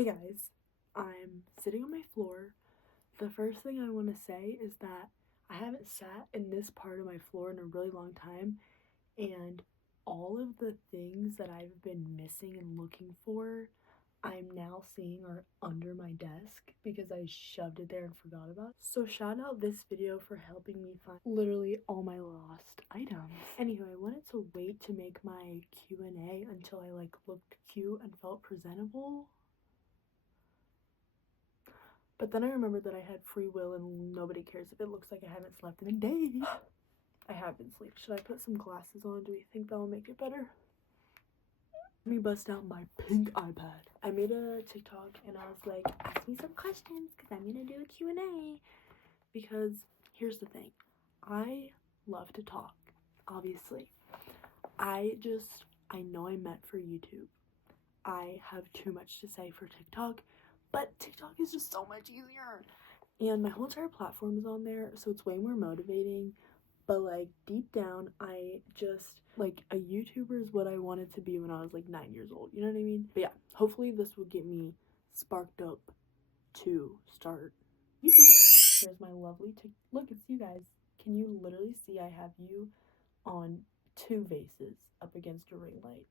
Hey guys, I'm sitting on my floor. The first thing I want to say is that I haven't sat in this part of my floor in a really long time, and all of the things that I've been missing and looking for, I'm now seeing are under my desk because I shoved it there and forgot about it. So shout out this video for helping me find literally all my lost items. Anyway, I wanted to wait to make my Q&A until I looked cute and felt presentable. But then I remembered that I had free will and nobody cares if it looks like I haven't slept in a day. I have been asleep. Should I put some glasses on? Do we think that will make it better? Let me bust out my pink iPad. I made a TikTok and I was like, ask me some questions because I'm going to do a Q&A. Because here's the thing. I love to talk, obviously. I know I'm meant for YouTube. I have too much to say for TikTok. But TikTok is just so much easier. And my whole entire platform is on there, so it's way more motivating. But deep down, I just a YouTuber is what I wanted to be when I was 9 years old. You know what I mean? But yeah, hopefully this will get me sparked up to start YouTube. Here's my lovely look, it's you guys. Can you literally see I have you on 2 vases up against a ring light?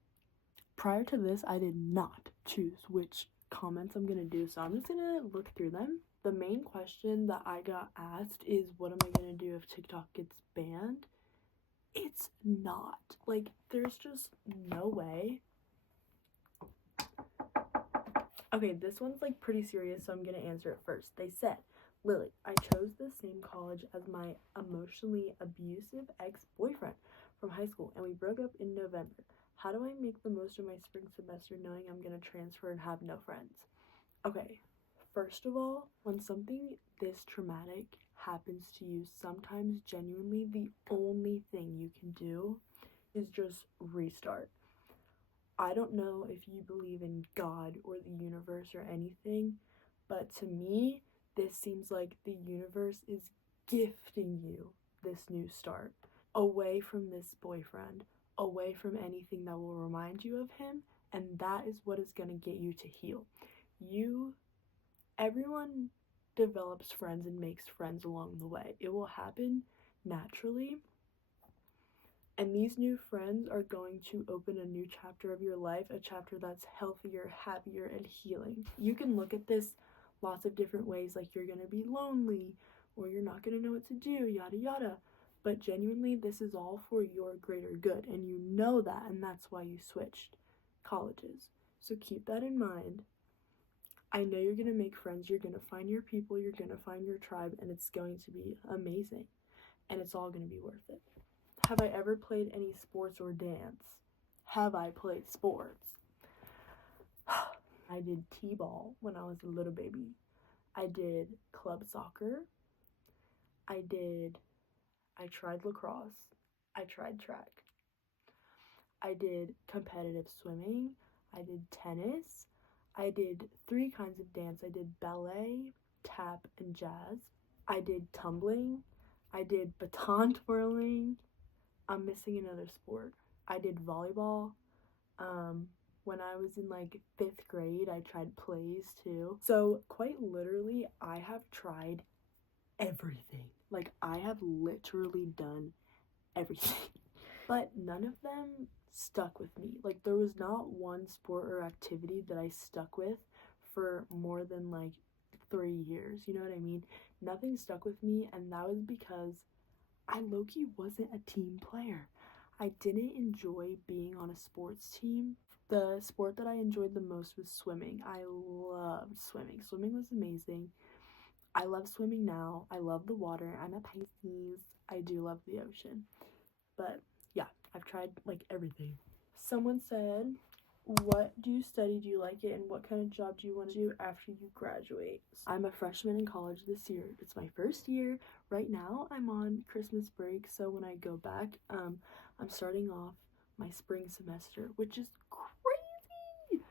Prior to this, I did not choose which comments I'm gonna do, so I'm just gonna look through them. The main question that I got asked is, what am I gonna do if TikTok gets banned? It's not. There's just no way. Okay, this one's pretty serious, so I'm gonna answer it first. They said, Lily, I chose the same college as my emotionally abusive ex-boyfriend from high school, and we broke up in November. How do I make the most of my spring semester knowing I'm going to transfer and have no friends? Okay, first of all, when something this traumatic happens to you, sometimes genuinely the only thing you can do is just restart. I don't know if you believe in God or the universe or anything, but to me, this seems like the universe is gifting you this new start, away from this boyfriend, away from anything that will remind you of him, and that is what is going to get you to heal. Everyone develops friends and makes friends along the way. It will happen naturally, and these new friends are going to open a new chapter of your life, a chapter that's healthier, happier, and healing. You can look at this lots of different ways, like you're going to be lonely, or you're not going to know what to do, yada yada. But genuinely, this is all for your greater good, and you know that, and that's why you switched colleges. So keep that in mind. I know you're going to make friends, you're going to find your people, you're going to find your tribe, and it's going to be amazing, and it's all going to be worth it. Have I ever played any sports or dance? Have I played sports? I did t-ball when I was a little baby. I did club soccer. I tried lacrosse. I tried track. I did competitive swimming. I did tennis. I did 3 kinds of dance. I did ballet, tap, and jazz. I did tumbling. I did baton twirling. I'm missing another sport. I did volleyball. When I was in 5th grade, I tried plays too. So quite literally, I have tried everything. I have literally done everything. But none of them stuck with me. There was not one sport or activity that I stuck with for more than 3 years. You know what I mean? Nothing stuck with me, and that was because I low-key wasn't a team player. I didn't enjoy being on a sports team. The sport that I enjoyed the most was swimming. I loved swimming. Swimming was amazing. I love swimming now. I love the water. I'm a Pisces. I do love the ocean. But yeah, I've tried everything. Someone said, what do you study? Do you like it? And what kind of job do you want to do after you graduate? I'm a freshman in college this year. It's my first year. Right now, I'm on Christmas break. So when I go back, I'm starting off my spring semester, which is crazy.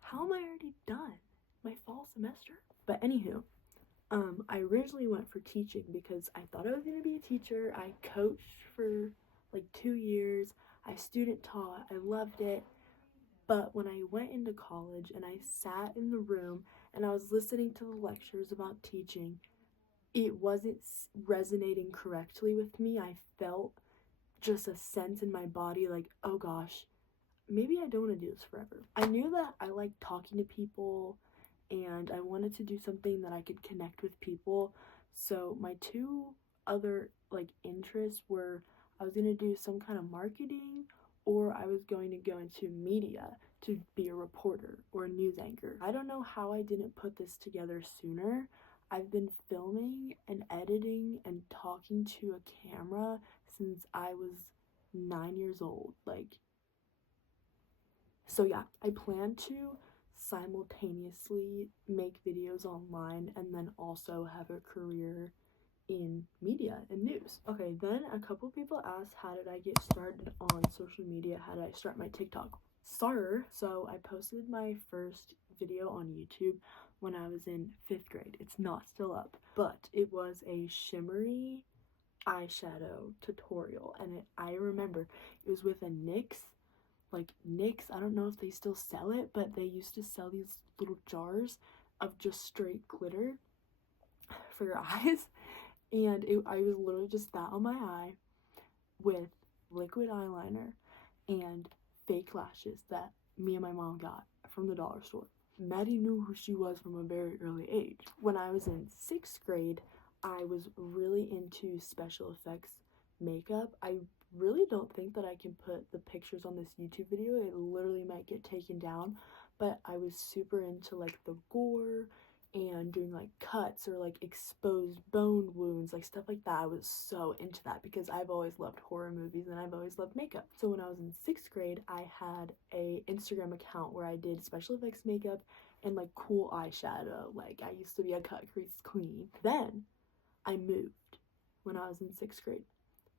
How am I already done? My fall semester? But anywho, I originally went for teaching because I thought I was going to be a teacher. I coached for 2 years. I student taught. I loved it. But when I went into college and I sat in the room and I was listening to the lectures about teaching, it wasn't resonating correctly with me. I felt just a sense in my body like, oh gosh, maybe I don't want to do this forever. I knew that I liked talking to people and I wanted to do something that I could connect with people. So my two other like interests were I was going to do some kind of marketing or I was going to go into media to be a reporter or a news anchor. I don't know how I didn't put this together sooner. I've been filming and editing and talking to a camera since I was 9 years old. So yeah, I plan to simultaneously make videos online and then also have a career in media and news. Okay, then a couple people asked how did I get started on social media? How did I start my TikTok? So I posted my first video on YouTube when I was in 5th grade. It's not still up, but it was a shimmery eyeshadow tutorial and I remember it was with a NYX, I don't know if they still sell it, but they used to sell these little jars of just straight glitter for your eyes. And I was literally just that on my eye with liquid eyeliner and fake lashes that me and my mom got from the dollar store. Maddie knew who she was from a very early age. When I was in 6th grade, I was really into special effects makeup. I really don't think that I can put the pictures on this YouTube video. It literally might get taken down, but I was super into like the gore and doing like cuts or like exposed bone wounds, like stuff like that. I was so into that because I've always loved horror movies and I've always loved makeup. So when I was in 6th grade, I had a Instagram account where I did special effects makeup and like cool eyeshadow. Like I used to be a cut crease queen. Then I moved when I was in 6th grade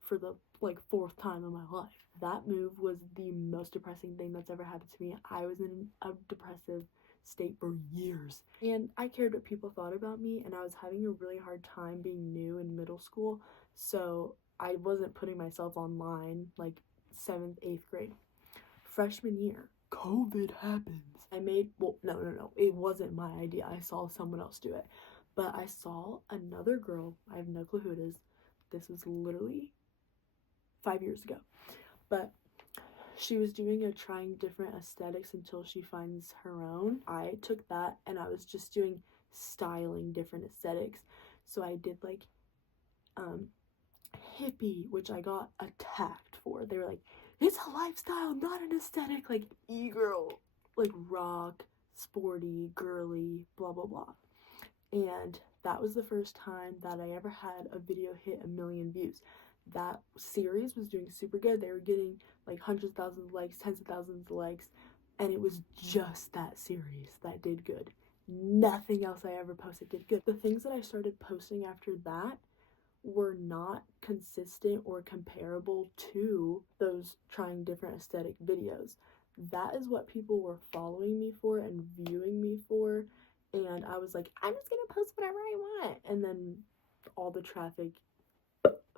for the like 4th time in my life. That move was the most depressing thing that's ever happened to me. I was in a depressive state for years and I cared what people thought about me, and I was having a really hard time being new in middle school, so I wasn't putting myself online like 7th, 8th grade. Freshman year, COVID happens. No, it wasn't my idea. I saw someone else do it, but I saw another girl, I have no clue who it is. This was literally 5 years ago, but she was doing a trying different aesthetics until she finds her own. I took that and I was just doing styling different aesthetics. So I did like hippie, which I got attacked for. They were like, it's a lifestyle, not an aesthetic, like e-girl, like rock, sporty, girly, blah blah blah. And that was the first time that I ever had a video hit 1 million views. That series was doing super good. They were getting like hundreds of thousands of likes, tens of thousands of likes, and it was just that series that did good. Nothing else I ever posted did good. The things that I started posting after that were not consistent or comparable to those trying different aesthetic videos. That is what people were following me for and viewing me for, and I was like, I'm just gonna post whatever I want, and then all the traffic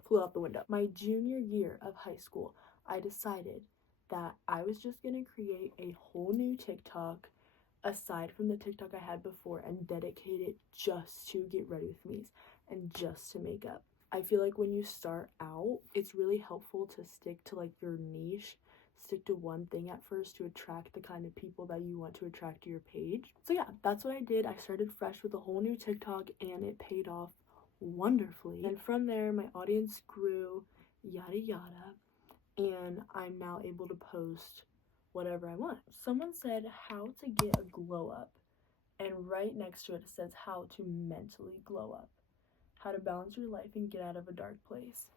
flew out the window. My junior year of high school, I decided that I was just gonna create a whole new TikTok aside from the TikTok I had before and dedicate it just to get ready with me's and just to makeup. I feel like when you start out, it's really helpful to stick to like your niche, stick to one thing at first to attract the kind of people that you want to attract to your page. So yeah, that's what I did. I started fresh with a whole new TikTok and it paid off wonderfully. And from there, my audience grew, yada yada, and I'm now able to post whatever I want. Someone said how to get a glow up, and right next to it says how to mentally glow up. How to balance your life and get out of a dark place.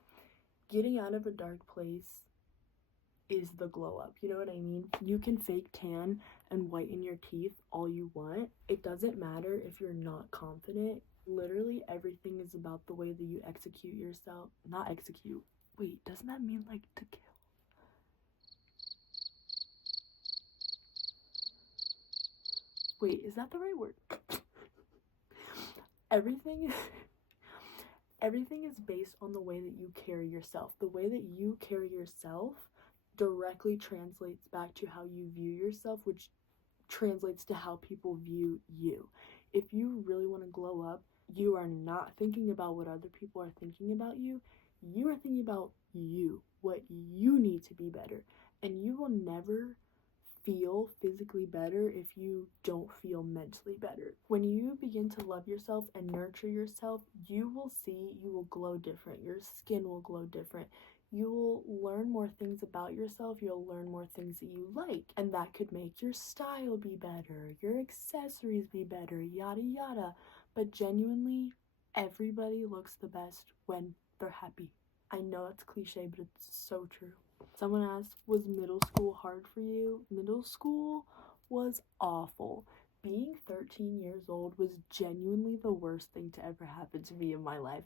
Getting out of a dark place is the glow up, you know what I mean? You can fake tan and whiten your teeth all you want. It doesn't matter if you're not confident. Literally everything is about the way that you execute yourself. Not execute. Wait, doesn't that mean like to kill? Wait, is that the right word? Everything is based on the way that you carry yourself. The way that you carry yourself directly translates back to how you view yourself, which translates to how people view you. If you really want to glow up, you are not thinking about what other people are thinking about you. You are thinking about you, what you need to be better. And you will never feel physically better if you don't feel mentally better. When you begin to love yourself and nurture yourself, you will glow different. Your skin will glow different. You will learn more things about yourself. You'll learn more things that you like. And that could make your style be better, your accessories be better, yada yada. But genuinely, everybody looks the best when they're happy. I know it's cliche, but it's so true. Someone asked, was middle school hard for you? Middle school was awful. Being 13 years old was genuinely the worst thing to ever happen to me in my life.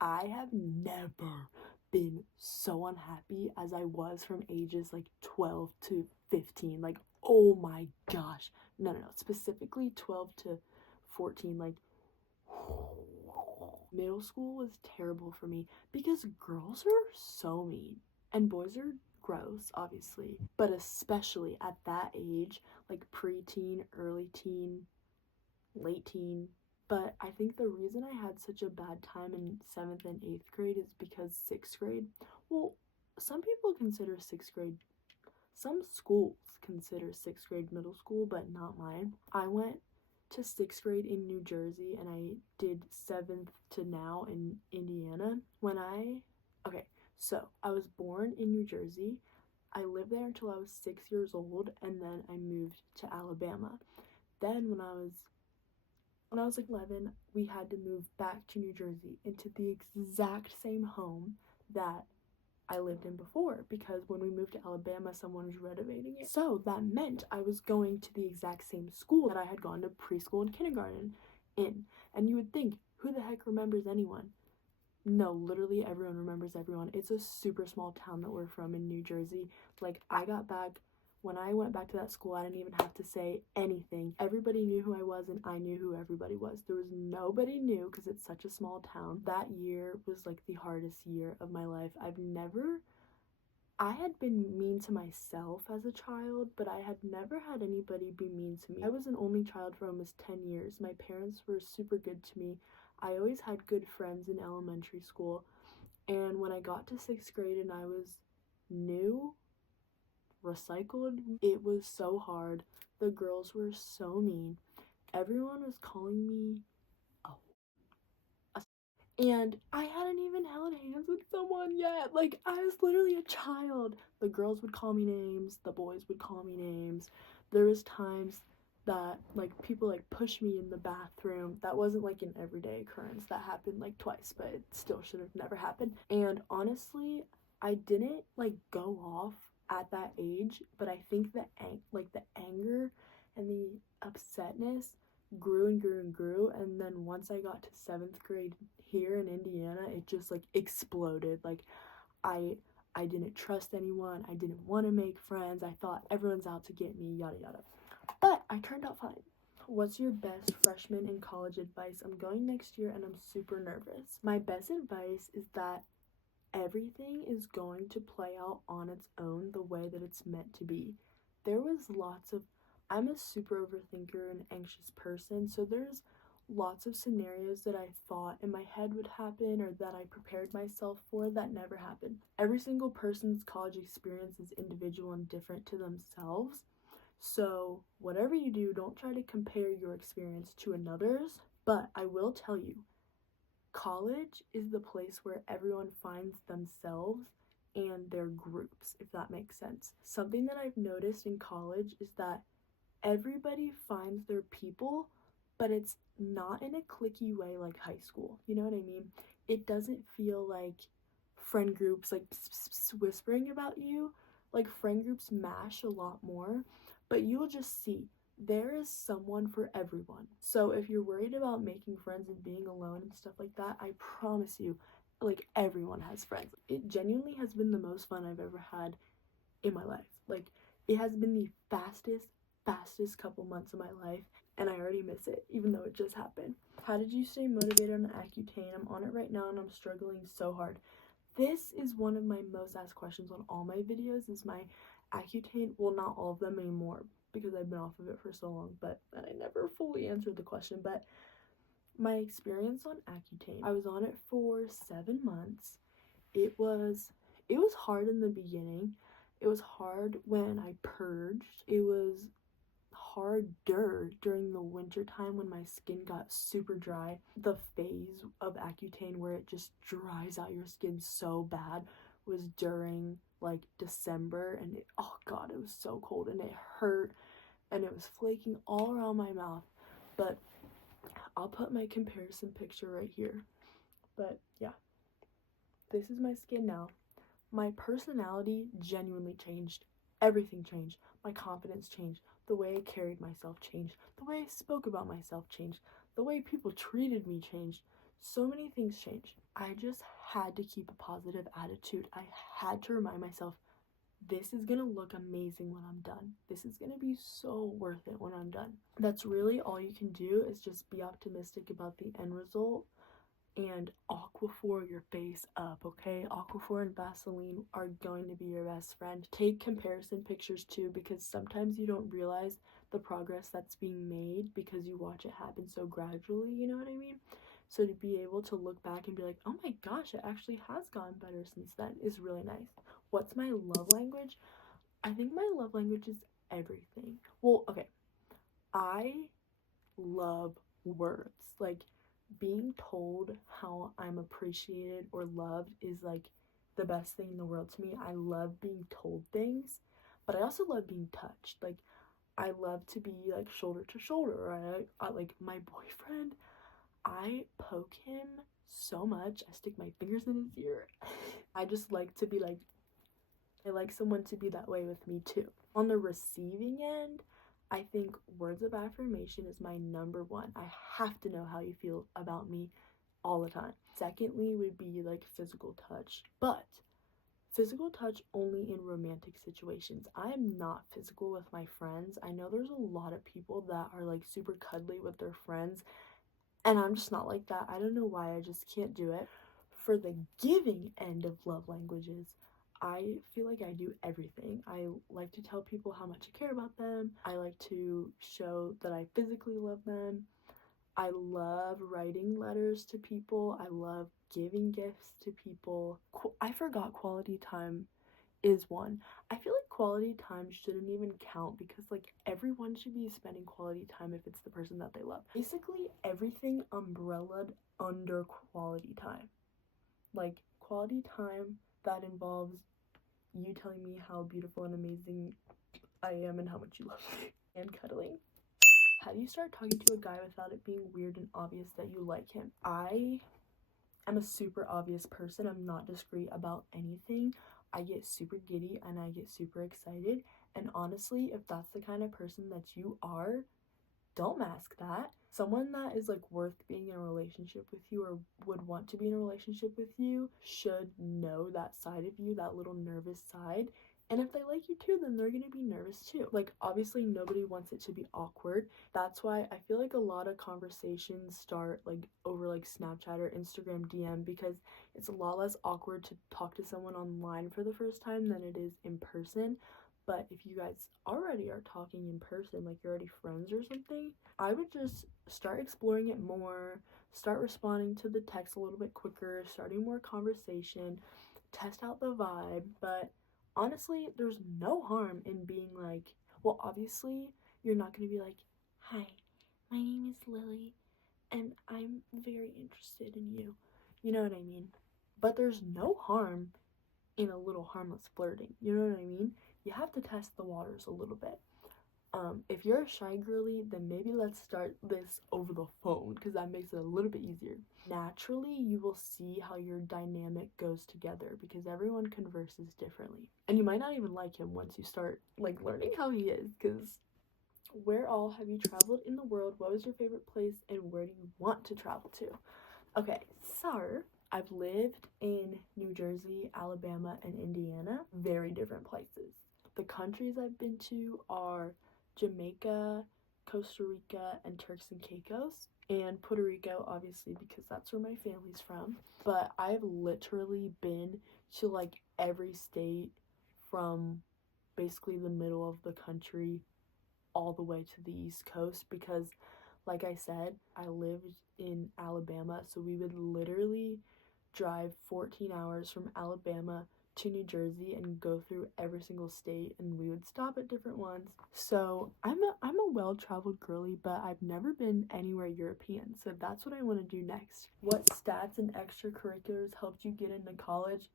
I have never been so unhappy as I was from ages like 12 to 15. Like, oh my gosh. No, specifically 12 to 14. Like, middle school was terrible for me because girls are so mean and boys are gross, obviously, but especially at that age, like preteen, early teen, late teen. But I think the reason I had such a bad time in 7th and 8th grade is because 6th grade, well, some people consider 6th grade, some schools consider 6th grade middle school, but not mine. I went to 6th grade in New Jersey and I did 7th to now in Indiana. So I was born in New Jersey. I lived there until I was 6 years old, and then I moved to Alabama. Then when I was like 11, we had to move back to New Jersey into the exact same home that I lived in before, because when we moved to Alabama, someone was renovating it. So that meant I was going to the exact same school that I had gone to preschool and kindergarten in. And you would think, who the heck remembers anyone? No, literally everyone remembers everyone. It's a super small town that we're from in New Jersey. Like, when I went back to that school, I didn't even have to say anything. Everybody knew who I was and I knew who everybody was. There was nobody new because it's such a small town. That year was like the hardest year of my life. I had been mean to myself as a child, but I had never had anybody be mean to me. I was an only child for almost 10 years. My parents were super good to me. I always had good friends in elementary school. And when I got to 6th grade and I was new, recycled, it was so hard. The girls were so mean. Everyone was calling me and I hadn't even held hands with someone yet. Like, I was literally a child. The girls would call me names. The boys would call me names. There was times that, like, people, like, pushed me in the bathroom. That wasn't, like, an everyday occurrence. That happened, like, twice, but it still should have never happened. And honestly, I didn't, like, go off at that age, but I think the anger and the upsetness grew and grew and grew. And then once I got to 7th grade here in Indiana, it just like exploded. Like, I didn't trust anyone. I didn't want to make friends. I thought everyone's out to get me, yada yada. But I turned out fine. What's your best freshman in college advice? I'm going next year and I'm super nervous. My best advice is that everything is going to play out on its own the way that it's meant to be. I'm a super overthinker and anxious person, so there's lots of scenarios that I thought in my head would happen or that I prepared myself for that never happened. Every single person's college experience is individual and different to themselves. So whatever you do, don't try to compare your experience to another's. But I will tell you, college is the place where everyone finds themselves and their groups, if that makes sense. Something that I've noticed in college is that everybody finds their people, but it's not in a cliquey way like high school. You know what I mean? It doesn't feel like friend groups like whispering about you. Like, friend groups mash a lot more, but you'll just see there is someone for everyone. So if you're worried about making friends and being alone and stuff like that, I promise you, like, everyone has friends. It genuinely has been the most fun I've ever had in my life. Like, it has been the fastest couple months of my life, and I already miss it, even though it just happened. How did you stay motivated on Accutane? I'm on it right now and I'm struggling so hard. This is one of my most asked questions on all my videos, is my Accutane. Well, not all of them anymore because I've been off of it for so long, but I never fully answered the question. But my experience on Accutane, I was on it for 7 months. It was hard in the beginning. It was hard when I purged. It was harder during the winter time when my skin got super dry. The phase of Accutane where it just dries out your skin so bad was during like December, and oh god, it was so cold and it hurt and it was flaking all around my mouth. But I'll put my comparison picture right here. But yeah, this is my skin now. My personality genuinely changed. Everything changed. My confidence changed. The way I carried myself changed. The way I spoke about myself changed. The way people treated me changed. So many things changed. I just had to keep a positive attitude. I had to remind myself, this is gonna look amazing when I'm done. This is gonna be so worth it when I'm done. That's really all you can do, is just be optimistic about the end result and Aquaphor your face up, okay? Aquaphor and Vaseline are going to be your best friend. Take comparison pictures too, because sometimes you don't realize the progress that's being made because you watch it happen so gradually, you know what I mean? So to be able to look back and be like, oh my gosh, it actually has gotten better since then, is really nice. What's my love language? I think my love language is everything. Well, okay, I love words. Like, being told how I'm appreciated or loved is like the best thing in the world to me. I love being told things, but I also love being touched. Like, I love to be like shoulder to shoulder, or I like my boyfriend, I poke him so much. I stick my fingers in his ear. I just like to be like, I like someone to be that way with me too. On the receiving end, I think words of affirmation is my number one. I have to know how you feel about me all the time. Secondly would be like physical touch, but physical touch only in romantic situations. I am not physical with my friends. I know there's a lot of people that are like super cuddly with their friends, and I'm just not like that. I don't know why, I just can't do it. For the giving end of love languages, I feel like I do everything. I like to tell people how much I care about them. I like to show that I physically love them. I love writing letters to people. I love giving gifts to people. I forgot quality time is one. I feel like quality time shouldn't even count because like everyone should be spending quality time if it's the person that they love. Basically everything umbrellaed under quality time. Like quality time that involves you telling me how beautiful and amazing I am and how much you love me, and cuddling. How do you start talking to a guy without it being weird and obvious that you like him? I am a super obvious person. I'm not discreet about anything. I get super giddy and I get super excited. And honestly, if that's the kind of person that you are, don't mask that. Someone that is like worth being in a relationship with you or would want to be in a relationship with you should know that side of you, that little nervous side. And if they like you too, then they're gonna be nervous too. Like, obviously nobody wants it to be awkward. That's why I feel like a lot of conversations start like over like Snapchat or Instagram DM, because it's a lot less awkward to talk to someone online for the first time than it is in person. But if you guys already are talking in person, like you're already friends or something, I would just start exploring it more, start responding to the text a little bit quicker, starting more conversation, test out the vibe. But honestly, there's no harm in being like, well, obviously, you're not going to be like, hi, my name is Lily, and I'm very interested in you. You know what I mean? But there's no harm in a little harmless flirting. You know what I mean? You have to test the waters a little bit. If you're a shy girly, then maybe let's start this over the phone because that makes it a little bit easier. Naturally, you will see how your dynamic goes together because everyone converses differently. And you might not even like him once you start like learning how he is, because where all have you traveled in the world? What was your favorite place and where do you want to travel to? Okay, so I've lived in New Jersey, Alabama, and Indiana. Very different places. The countries I've been to are Jamaica, Costa Rica, and Turks and Caicos. And Puerto Rico, obviously, because that's where my family's from. But I've literally been to like every state from basically the middle of the country all the way to the East Coast because, like I said, I lived in Alabama, so we would literally drive 14 hours from Alabama to New Jersey and go through every single state, and we would stop at different ones. So I'm a well-traveled girly, but I've never been anywhere European, so that's what I want to do next. What stats and extracurriculars helped you get into college?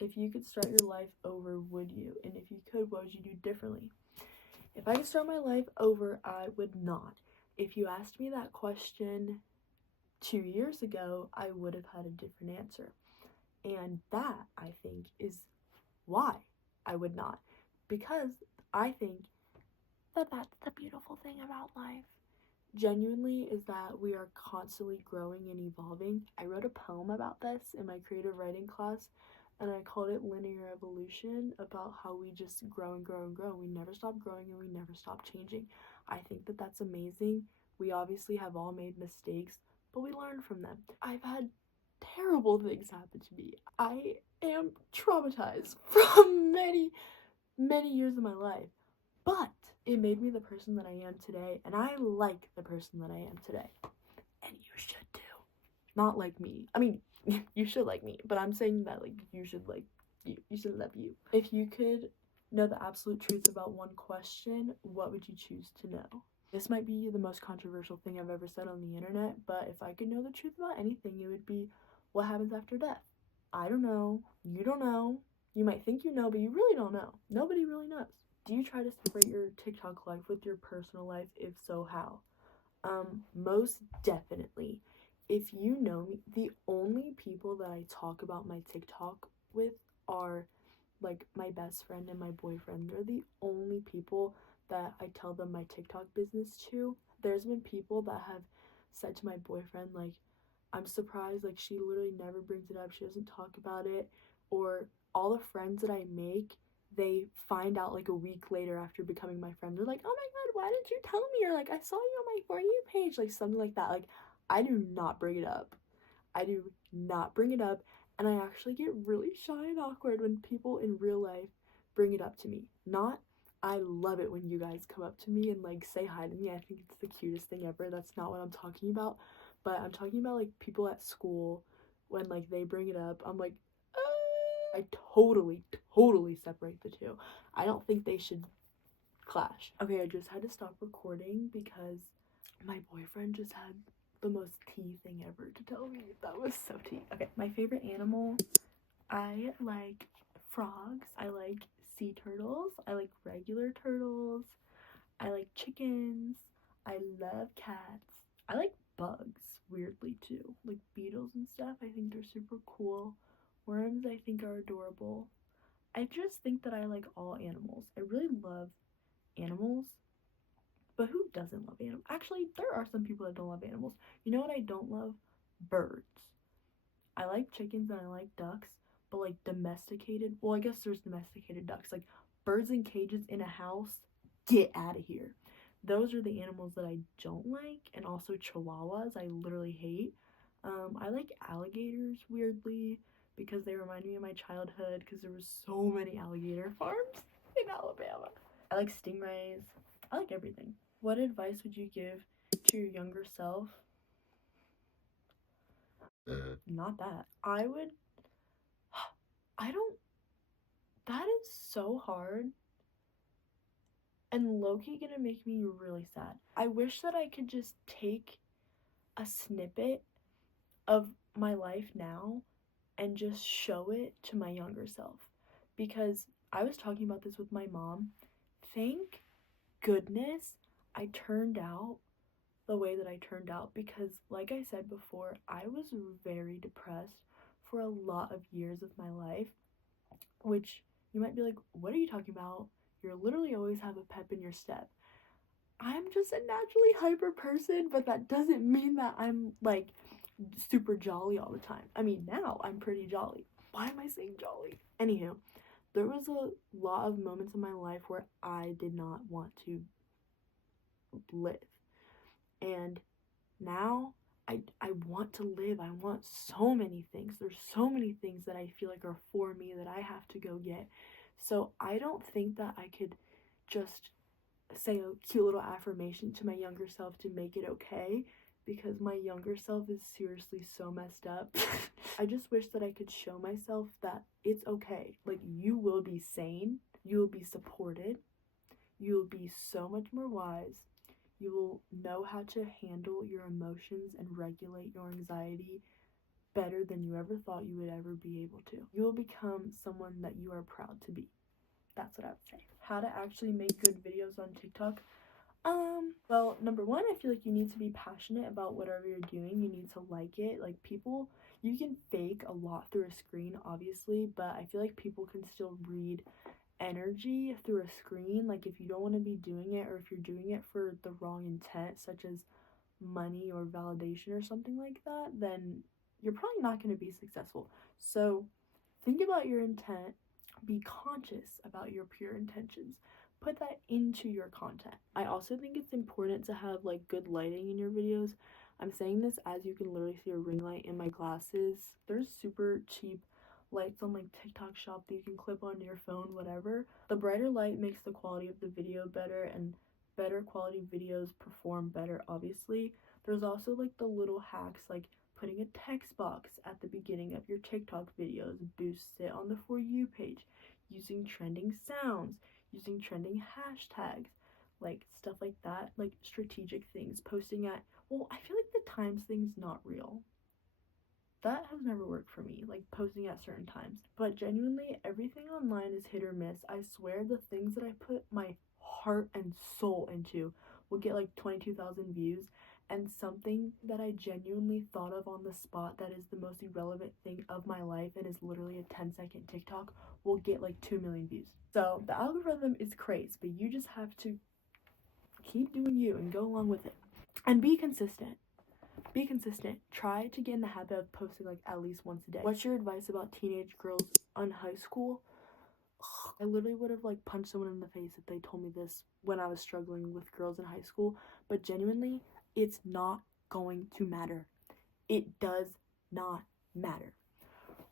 If you could start your life over, would you? And if you could, what would you do differently? If I could start my life over, I would not. If you asked me that question 2 years ago, I would have had a different answer. And that, I think, is why I would not. Because I think that that's the beautiful thing about life. Genuinely, is that we are constantly growing and evolving. I wrote a poem about this in my creative writing class, and I called it Linear Evolution, about how we just grow and grow and grow. We never stop growing and we never stop changing. I think that that's amazing. We obviously have all made mistakes, but we learn from them. I've had terrible things happen to me. I am traumatized from many years of my life, but it made me the person that I am today, and I like the person that I am today. And you should too. Not like me. I mean, you should like me, but I'm saying that, like, you should like you. You should love you. If you could know the absolute truth about one question, what would you choose to know? This might be the most controversial thing I've ever said on the internet, but if I could know the truth about anything, it would be, what happens after death? I don't know. You don't know. You might think you know, but you really don't know. Nobody really knows. Do you try to separate your TikTok life with your personal life? If so, how? Most definitely. If you know me, the only people that I talk about my TikTok with are like my best friend and my boyfriend. They're the only people that I tell them my TikTok business to. There's been people that have said to my boyfriend, like, I'm surprised, like, she literally never brings it up, she doesn't talk about it. Or all the friends that I make, they find out like a week later after becoming my friend. They're like, oh my god, why didn't you tell me? Or like, I saw you on my For You page, like something like that. Like, I do not bring it up. I do not bring it up. And I actually get really shy and awkward when people in real life bring it up to me. Not, I love it when you guys come up to me and like say hi to me. I think it's the cutest thing ever. That's not what I'm talking about. But I'm talking about like people at school when like they bring it up. I'm like, I totally separate the two. I don't think they should clash. Okay, I just had to stop recording because my boyfriend just had the most tea thing ever to tell me. That was so tea. Okay, my favorite animal, I like frogs. I like sea turtles. I like regular turtles. I like chickens. I love cats. I like bugs, weirdly, too. Like beetles and stuff. I think they're super cool. Worms, I think, are adorable. I just think that I like all animals. I really love animals. But who doesn't love animals? Actually, there are some people that don't love animals. You know what I don't love? Birds. I like chickens and I like ducks, but like domesticated, well, I guess there's domesticated ducks. Like birds in cages in a house, get out of here. Those are the animals that I don't like, and also chihuahuas, I literally hate. I like alligators, weirdly, because they remind me of my childhood, because there was so many alligator farms in Alabama. I like stingrays. I like everything. What advice would you give to your younger self? Not that. I would. I don't. That is so hard. And low-key gonna make me really sad. I wish that I could just take a snippet of my life now and just show it to my younger self. Because I was talking about this with my mom. Thank goodness I turned out the way that I turned out, because like I said before, I was very depressed for a lot of years of my life, which you might be like, what are you talking about? You literally always have a pep in your step. I'm just a naturally hyper person, but that doesn't mean that I'm like super jolly all the time. I mean, now I'm pretty jolly. Why am I saying jolly? Anywho, there was a lot of moments in my life where I did not want to live. And now I want to live. I want so many things. There's so many things that I feel like are for me that I have to go get. So I don't think that I could just say a cute little affirmation to my younger self to make it okay, because my younger self is seriously so messed up. I just wish that I could show myself that it's okay. Like, you will be sane, you will be supported, you will be so much more wise, you will know how to handle your emotions and regulate your anxiety better than you ever thought you would ever be able to. You will become someone that you are proud to be. That's what I would say. How to actually make good videos on TikTok. Well, number one, I feel like you need to be passionate about whatever you're doing. You need to like it. Like, people, you can fake a lot through a screen, obviously, but I feel like people can still read energy through a screen. Like, if you don't want to be doing it, or if you're doing it for the wrong intent, such as money or validation or something like that, then you're probably not going to be successful. So think about your intent. Be conscious about your pure intentions. Put that into your content. I also think it's important to have like good lighting in your videos. I'm saying this as you can literally see a ring light in my glasses. There's super cheap lights on like TikTok shop that you can clip onto your phone, whatever. The brighter light makes the quality of the video better, and better quality videos perform better, obviously. There's also like the little hacks, like putting a text box at the beginning of your TikTok videos boosts it on the For You page, using trending sounds, using trending hashtags, like stuff like that, like strategic things, posting at, well, I feel like the times thing's not real. That has never worked for me, like posting at certain times. But genuinely, everything online is hit or miss. I swear the things that I put my heart and soul into will get like 22,000 views, and something that I genuinely thought of on the spot that is the most irrelevant thing of my life and is literally a 10-second TikTok will get like 2 million views. So the algorithm is crazy, but you just have to keep doing you and go along with it. And be consistent. Be consistent. Try to get in the habit of posting like at least once a day. What's your advice about teenage girls in high school? I literally would have like punched someone in the face if they told me this when I was struggling with girls in high school. But genuinely, it's not going to matter. It does not matter.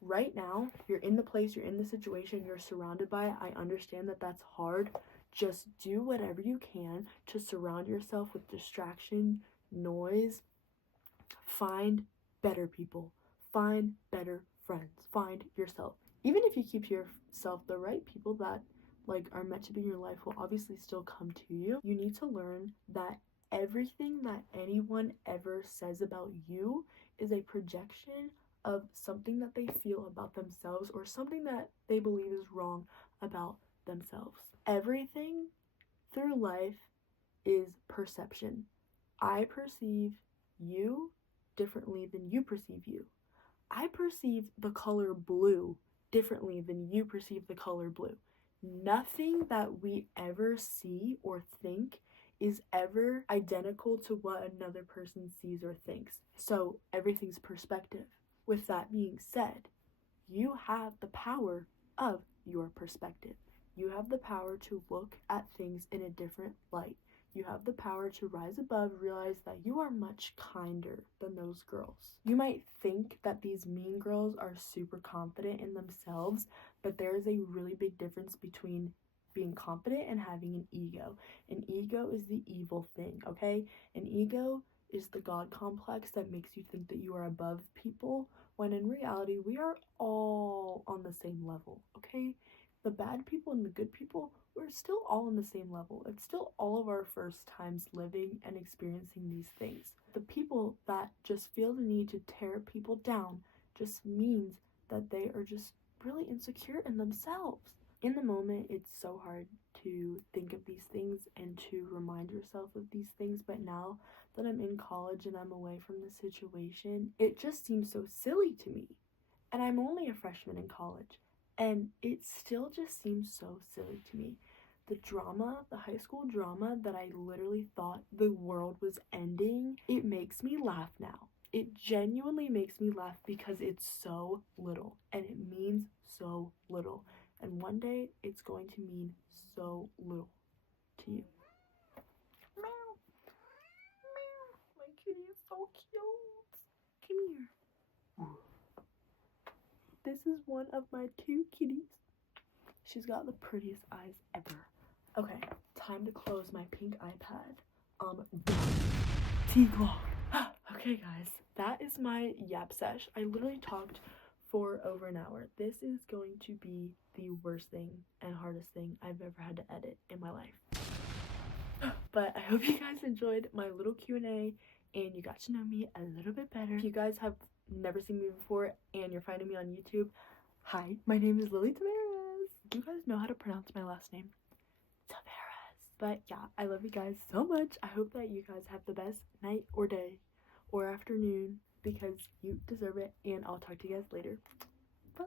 Right now, you're in the place, you're in the situation, you're surrounded by it. I understand that that's hard. Just do whatever you can to surround yourself with distraction, noise. Find better people. Find better friends. Find yourself. Even if you keep to yourself, the right people that like are meant to be in your life will obviously still come to you. You need to learn that everything that anyone ever says about you is a projection of something that they feel about themselves, or something that they believe is wrong about themselves. Everything through life is perception. I perceive you differently than you perceive you. I perceive the color blue differently than you perceive the color blue. Nothing that we ever see or think is ever identical to what another person sees or thinks. So everything's perspective. With that being said, you have the power of your perspective. You have the power to look at things in a different light. You have the power to rise above, realize that you are much kinder than those girls. You might think that these mean girls are super confident in themselves, but there is a really big difference between being confident and having an ego. An ego is the evil thing, okay? An ego is the God complex that makes you think that you are above people, when in reality, we are all on the same level, okay? The bad people and the good people, we're still all on the same level. It's still all of our first times living and experiencing these things. The people that just feel the need to tear people down just means that they are just really insecure in themselves. In the moment, it's so hard to think of these things and to remind yourself of these things, but now that I'm in college and I'm away from the situation, it just seems so silly to me. And I'm only a freshman in college, and it still just seems so silly to me. The drama, the high school drama that I literally thought the world was ending, it makes me laugh now. It genuinely makes me laugh because it's so little, and it means so little. And one day, it's going to mean so little to you. one of my 2 kitties. She's got the prettiest eyes ever. Okay, time to close my pink iPad. Tik Tok. Okay, guys, that is my yap sesh. I literally talked for over an hour. This is going to be the worst thing and hardest thing I've ever had to edit in my life. But I hope you guys enjoyed my little Q&A and you got to know me a little bit better. If you guys have never seen me before and you're finding me on YouTube, hi, my name is Lily Tavares. Do you guys know how to pronounce my last name? Tavares. But yeah, I love you guys so much. I hope that you guys have the best night or day or afternoon because you deserve it, and I'll talk to you guys later. Bye.